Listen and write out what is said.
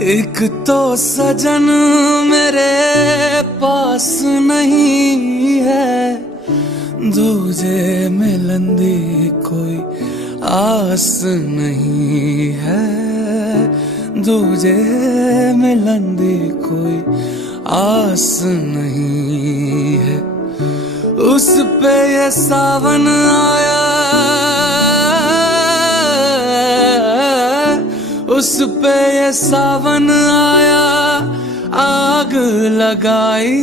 एक तो सजन मेरे पास नहीं है, दूजे मिलन दी कोई आस नहीं है, दूजे मिलन दी कोई आस नहीं है। उस पे ये सावन आया, उस पे ये सावन आया, आग लगाई।